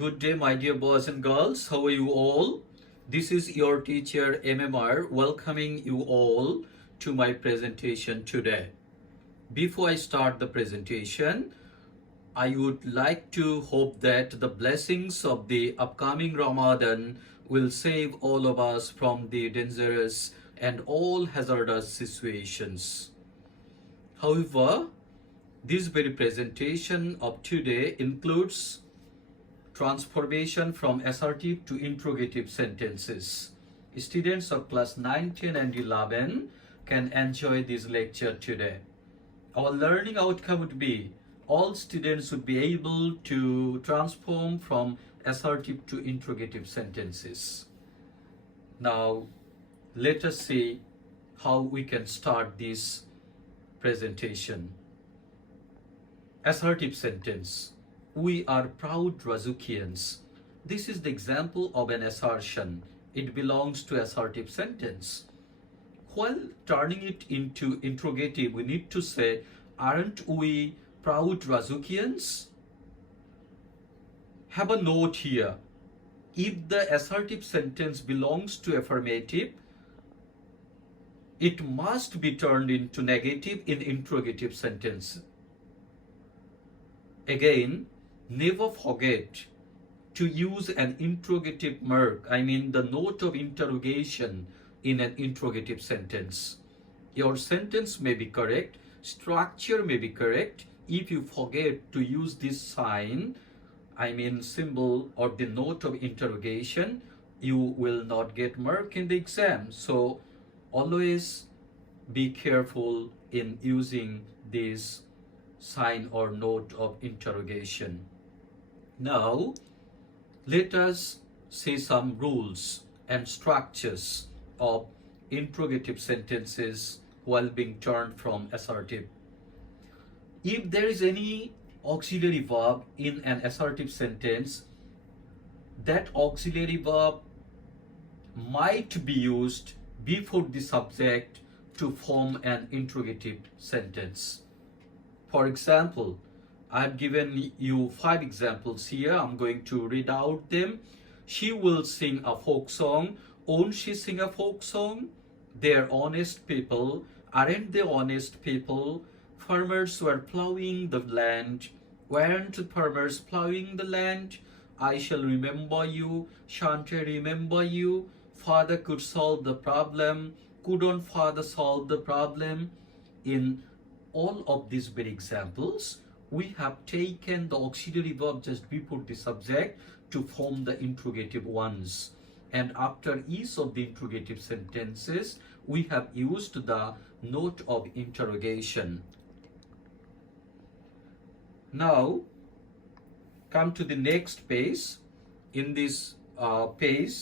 Good day, my dear boys and girls. How are you all? This is your teacher MMR welcoming you all to my presentation today. Before I start the presentation, I would like to hope that the blessings of the upcoming Ramadan will save all of us from the dangerous and all hazardous situations. However, this very presentation of today includes transformation from assertive to interrogative sentences. Students of class 9, 10 and 11 can enjoy this lecture today. Our learning outcome would be all students would be able to transform from assertive to interrogative sentences. Now, let us see how we can start this presentation. Assertive sentence. We are proud Razukians. This is the example of an assertion. It belongs to assertive sentence. While turning it into interrogative, we need to say, aren't we proud Razukians? Have a note here. If the assertive sentence belongs to affirmative, it must be turned into negative in interrogative sentence. Again, never forget to use an interrogative mark, the note of interrogation in an interrogative sentence. Your sentence may be correct, structure may be correct. If you forget to use this sign, symbol or the note of interrogation, you will not get mark in the exam. So always be careful in using this sign or note of interrogation. Now, let us see some rules and structures of interrogative sentences while being turned from assertive. If there is any auxiliary verb in an assertive sentence, that auxiliary verb might be used before the subject to form an interrogative sentence. For example, I've given you 5 examples here. I'm going to read out them. She will sing a folk song. Won't she sing a folk song? They're honest people. Aren't they honest people? Farmers were plowing the land. Weren't farmers plowing the land? I shall remember you. Shan't I remember you? Father could solve the problem. Couldn't father solve the problem? In all of these very examples, we have taken the auxiliary verb just before the subject to form the interrogative ones. And after each of the interrogative sentences, we have used the note of interrogation. Now, come to the next page. In this page,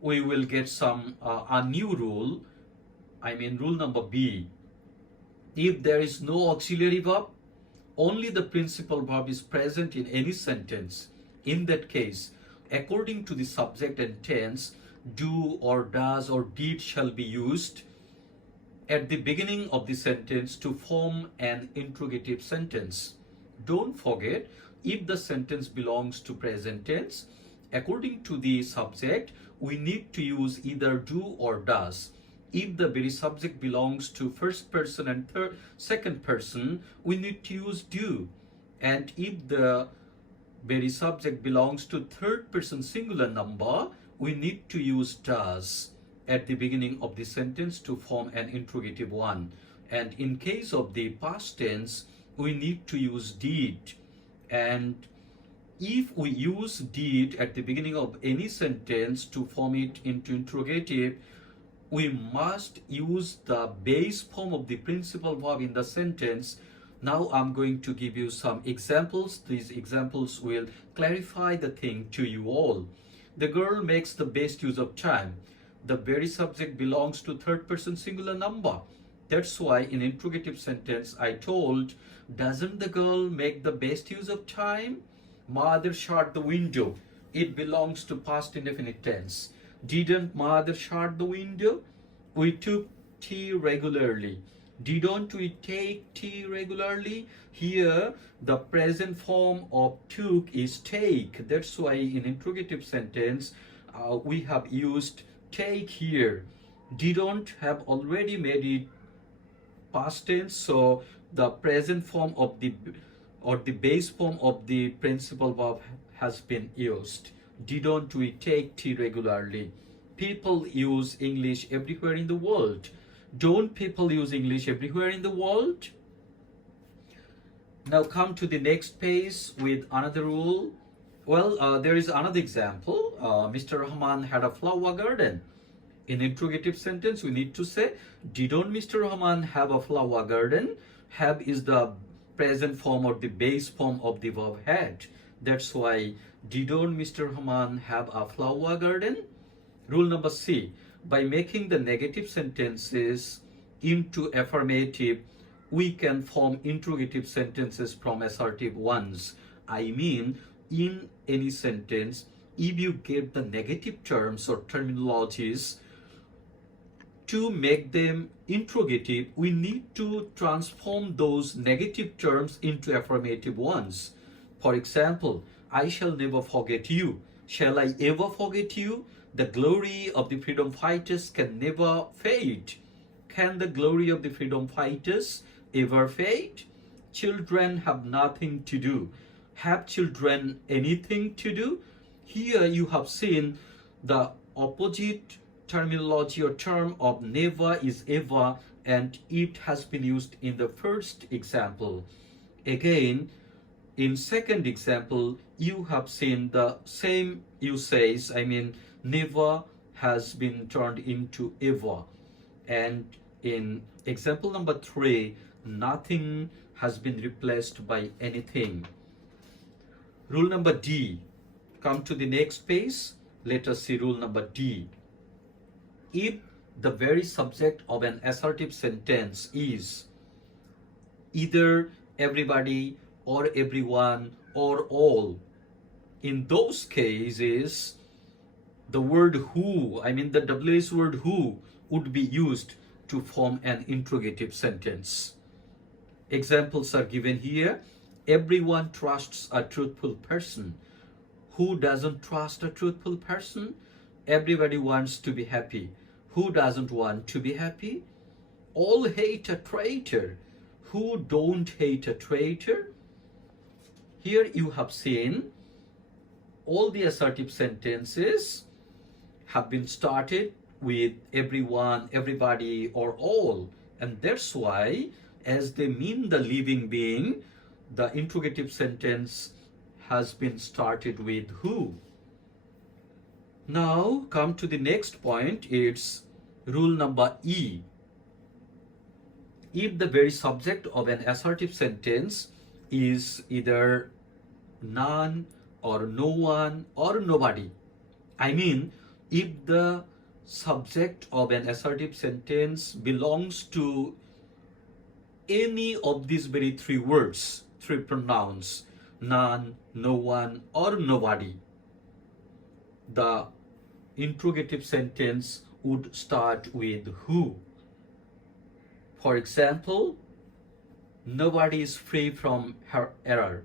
we will get some a new rule. Rule number B. If there is no auxiliary verb, only the principal verb is present in any sentence. In that case, according to the subject and tense, do or does or did shall be used at the beginning of the sentence to form an interrogative sentence. Don't forget, if the sentence belongs to present tense, according to the subject, we need to use either do or does. If the very subject belongs to first person and second person, we need to use do. And if the very subject belongs to third person singular number, we need to use does at the beginning of the sentence to form an interrogative one. And in case of the past tense, we need to use did. And if we use did at the beginning of any sentence to form it into interrogative, we must use the base form of the principal verb in the sentence. Now I'm going to give you some examples. These examples will clarify the thing to you all. The girl makes the best use of time. The very subject belongs to third person singular number. That's why in interrogative sentence I told, doesn't the girl make the best use of time? Mother shut the window. It belongs to past indefinite tense. Didn't mother shut the window? We took tea regularly. Didn't we take tea regularly? Here, the present form of took is take. That's why in interrogative sentence, we have used take here. Didn't have already made it past tense, so the present form of the or the base form of the principal verb has been used. Didn't we take tea regularly? People use English everywhere in the world. Don't people use English everywhere in the world? Now come to the next page with another rule. Well, there is another example. Mr. Rahman had a flower garden. In interrogative sentence, we need to say, didn't Mr. Rahman have a flower garden? Have is the present form or the base form of the verb had. That's why, didn't Mr. Rahman have a flower garden? Rule number C. By making the negative sentences into affirmative, we can form interrogative sentences from assertive ones. I mean, in any sentence, if you get the negative terms or terminologies, to make them interrogative, we need to transform those negative terms into affirmative ones. For example, I shall never forget you. Shall I ever forget you? The glory of the freedom fighters can never fade. Can the glory of the freedom fighters ever fade? Children have nothing to do. Have children anything to do? Here you have seen the opposite terminology or term of never is ever, and it has been used in the first example. Again, in second example, you have seen the same usage. I mean, never has been turned into ever. And in example number 3, nothing has been replaced by anything. Rule number D. Come to the next page. Let us see rule number D. If the very subject of an assertive sentence is either everybody or everyone or all, in those cases, the word who, I mean the WH word who, would be used to form an interrogative sentence. Examples are given here. Everyone trusts a truthful person. Who doesn't trust a truthful person? Everybody wants to be happy. Who doesn't want to be happy? All hate a traitor. Who don't hate a traitor? Here you have seen all the assertive sentences have been started with everyone, everybody, or all. And that's why, as they mean the living being, the interrogative sentence has been started with who. Now come to the next point. It's rule number E. If the very subject of an assertive sentence is either none or no one or nobody, I mean, if the subject of an assertive sentence belongs to any of these very 3 words, 3 pronouns, none, no one, or nobody, the interrogative sentence would start with who. For example, nobody is free from her error.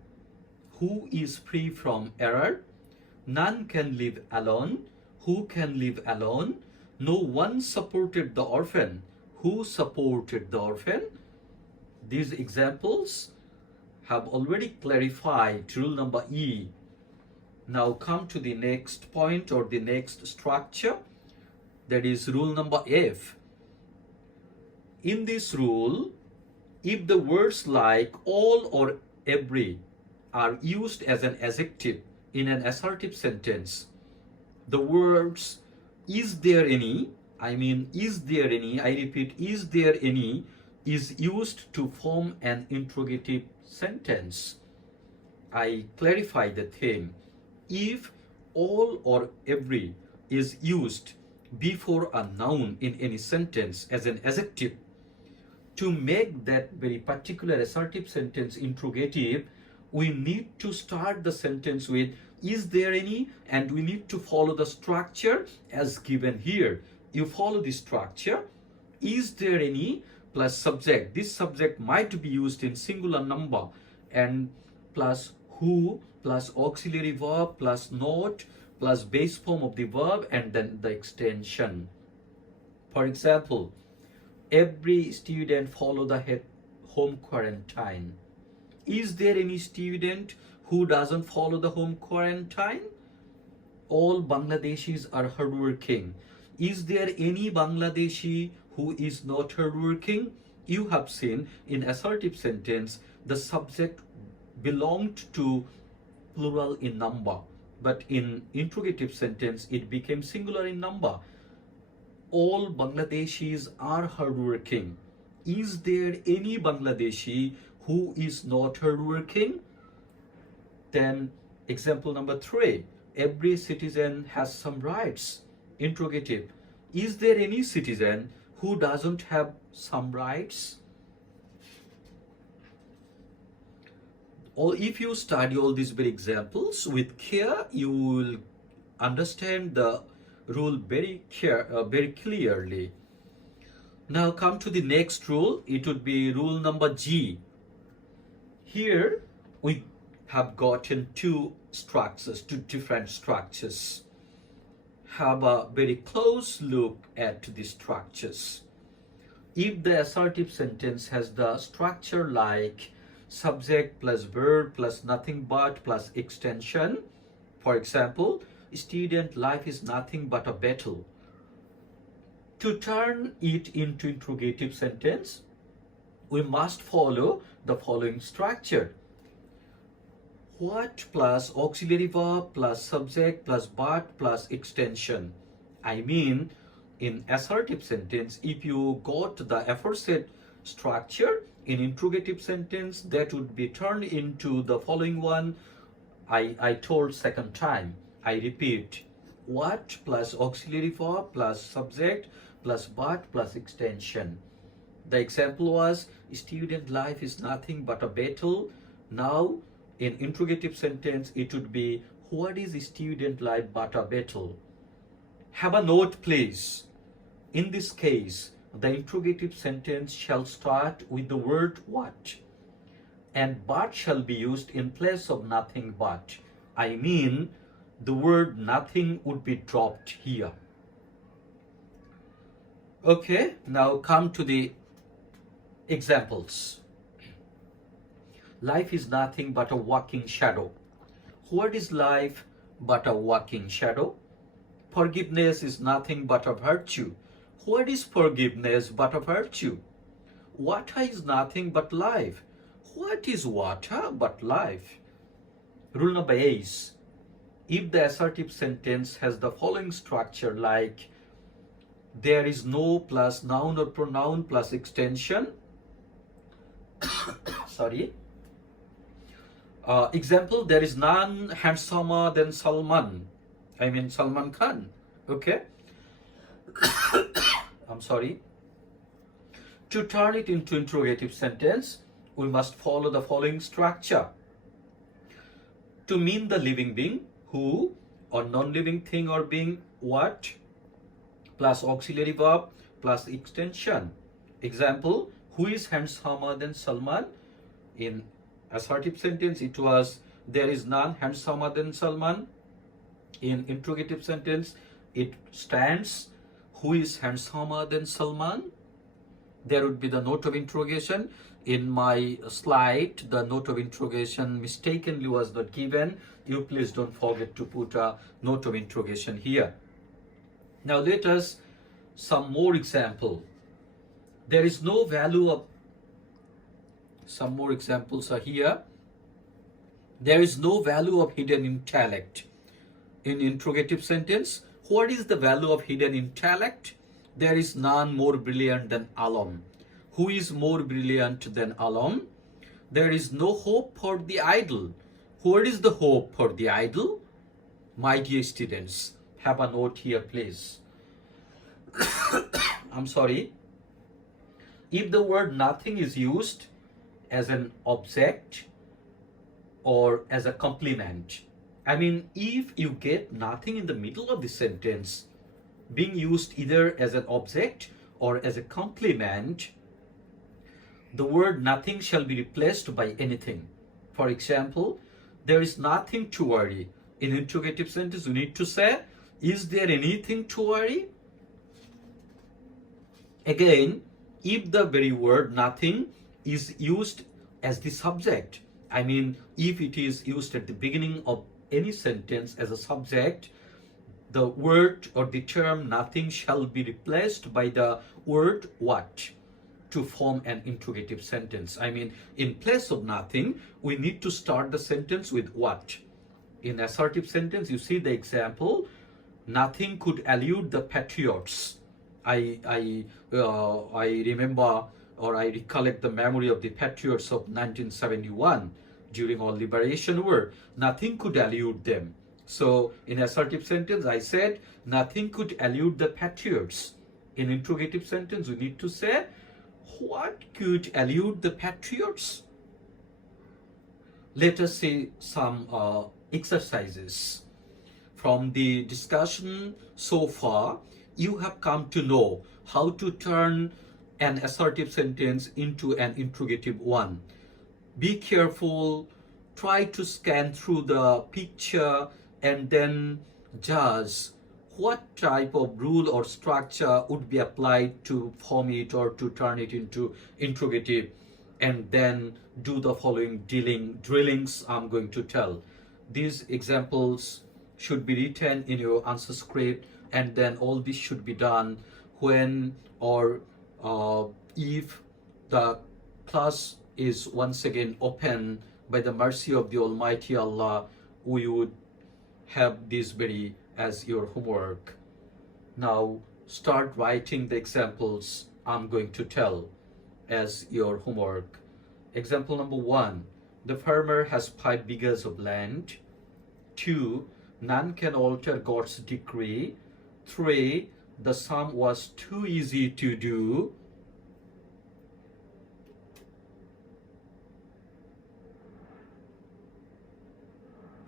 Who is free from error? None can live alone. Who can live alone? No one supported the orphan. Who supported the orphan? These examples have already clarified rule number E. Now come to the next point or the next structure, that is rule number F. In this rule, if the words like all or every are used as an adjective in an assertive sentence, the words is there any, I repeat, is there any, is used to form an interrogative sentence. I clarify the thing. If all or every is used before a noun in any sentence as an adjective, to make that very particular assertive sentence interrogative, we need to start the sentence with is there any, and we need to follow the structure as given here. You follow the structure. Is there any plus subject. This subject might be used in singular number, and plus who plus auxiliary verb plus not plus base form of the verb and then the extension. For example, every student follow the home quarantine. Is there any student who doesn't follow the home quarantine? All Bangladeshis are hardworking. Is there any Bangladeshi who is not hardworking? You have seen in assertive sentence, the subject belonged to plural in number, but in interrogative sentence, it became singular in number. All Bangladeshis are hardworking. Is there any Bangladeshi who is not hardworking? Then example number 3, every citizen has some rights. Interrogative, is there any citizen who doesn't have some rights? Or if you study all these very examples with care, you will understand the rule very clearly. Now come to the next rule. It would be rule number G. Here we have gotten two different structures. Have a very close look at the structures. If the assertive sentence has the structure like subject plus verb plus nothing but plus extension, for example, student life is nothing but a battle. To turn it into interrogative sentence, we must follow the following structure. What plus auxiliary verb plus subject plus but plus extension. I mean, in assertive sentence, if you got the aforesaid structure, in interrogative sentence, that would be turned into the following one. I told second time. I repeat. What plus auxiliary verb plus subject plus but plus extension. The example was, student life is nothing but a battle. Now, in interrogative sentence, it would be, what is student life but a battle? Have a note, please. In this case, the interrogative sentence shall start with the word what, and but shall be used in place of nothing but. I mean, the word nothing would be dropped here. Okay, now come to the examples. Life is nothing but a walking shadow. What is life but a walking shadow? Forgiveness is nothing but a virtue. What is forgiveness but a virtue? Water is nothing but life. What is water but life? Rule number 8. If the assertive sentence has the following structure like there is no plus noun or pronoun plus extension. Sorry. Example, there is none handsomer than Salman. I mean Salman Khan. Okay. I'm sorry. To turn it into interrogative sentence, we must follow the following structure. To mean the living being, who, or non-living thing or being, what, plus auxiliary verb plus extension. Example, who is handsomer than Salman? In assertive sentence, it was there is none handsomer than Salman. In interrogative sentence, it stands who is handsomer than Salman. There would be the note of interrogation. In my slide, the note of interrogation mistakenly was not given. You please don't forget to put a note of interrogation here. Now let us some more example. There is no value of, some more examples are here. There is no value of hidden intellect. In interrogative sentence, what is the value of hidden intellect? There is none more brilliant than Alam. Who is more brilliant than Alam? There is no hope for the idle. What is the hope for the idle? My dear students, have a note here, please. I'm sorry. If the word nothing is used as an object or as a complement, I mean, if you get nothing in the middle of the sentence being used either as an object or as a complement, the word nothing shall be replaced by anything. For example, there is nothing to worry. In interrogative sentence, you need to say, is there anything to worry? Again, if the very word nothing is used as the subject, I mean, if it is used at the beginning of any sentence as a subject, the word or the term nothing shall be replaced by the word what to form an interrogative sentence. I mean, in place of nothing, we need to start the sentence with what. In assertive sentence, you see the example, nothing could elude the patriots. I remember, or I recollect the memory of the patriots of 1971 during our liberation war. Nothing could elude them. So in assertive sentence, I said, nothing could elude the patriots. In interrogative sentence, we need to say, what could elude the patriots? Let us see some exercises. From the discussion so far, you have come to know how to turn an assertive sentence into an interrogative one. Be careful, try to scan through the picture and then judge what type of rule or structure would be applied to form it or to turn it into interrogative, and then do the following drillings I'm going to tell. These examples should be written in your answer script, and then all this should be done when or if the class is once again open. By the mercy of the Almighty Allah, we would have this very as your homework. Now start writing the examples I'm going to tell as your homework. Example number 1, the farmer has 5 bighas of land. 2, none can alter God's decree. 3, the sum was too easy to do.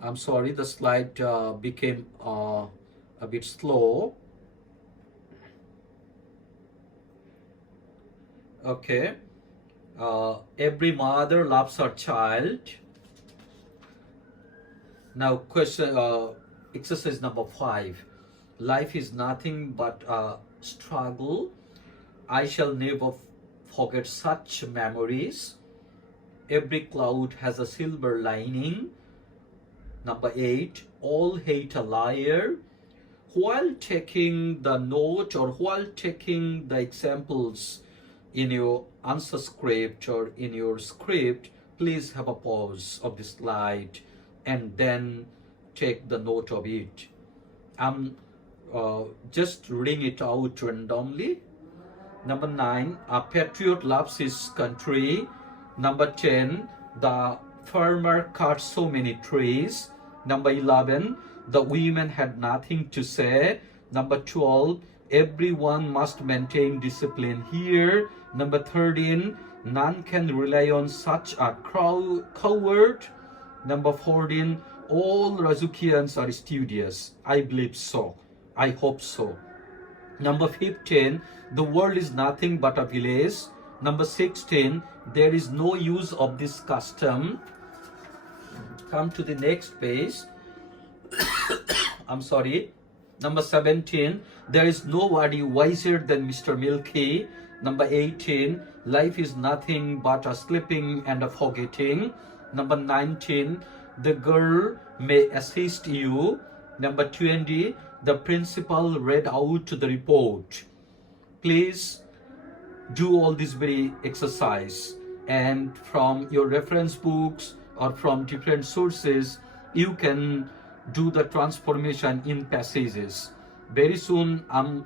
I'm sorry, the slide became a bit slow. Okay. Every mother loves her child. Now question, exercise number 5. Life is nothing but a struggle. I shall never forget such memories. Every cloud has a silver lining. Number 8, all hate a liar. While taking the note or while taking the examples in your answer script or in your script, please have a pause of the slide and then take the note of it. I'm just reading it out randomly. Number 9, a patriot loves his country. Number 10, the farmer cut so many trees. Number 11, the women had nothing to say. Number 12, everyone must maintain discipline here. Number 13, none can rely on such a coward. Number 14, all Razukians are studious. I believe so. I hope so. Number 15, the world is nothing but a village. Number 16, there is no use of this custom. Come to the next page. I'm sorry. Number 17, there is nobody wiser than Mr. Milky. Number 18, life is nothing but a sleeping and a forgetting. Number 19, the girl may assist you. Number 20, the principal read out the report. Please do all this very exercise, and from your reference books or from different sources, you can do the transformation in passages. Very soon I'm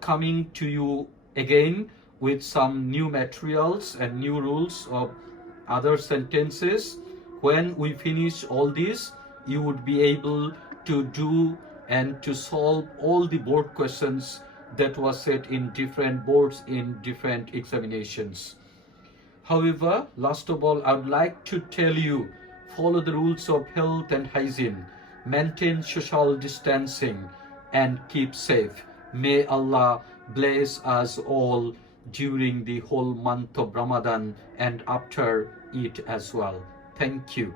coming to you again with some new materials and new rules of other sentences. When we finish all this, you would be able to do and to solve all the board questions that was set in different boards in different examinations. However, last of all, I would like to tell you, follow the rules of health and hygiene, maintain social distancing, and keep safe. May Allah bless us all. during the whole month of Ramadan and after it as well. Thank you.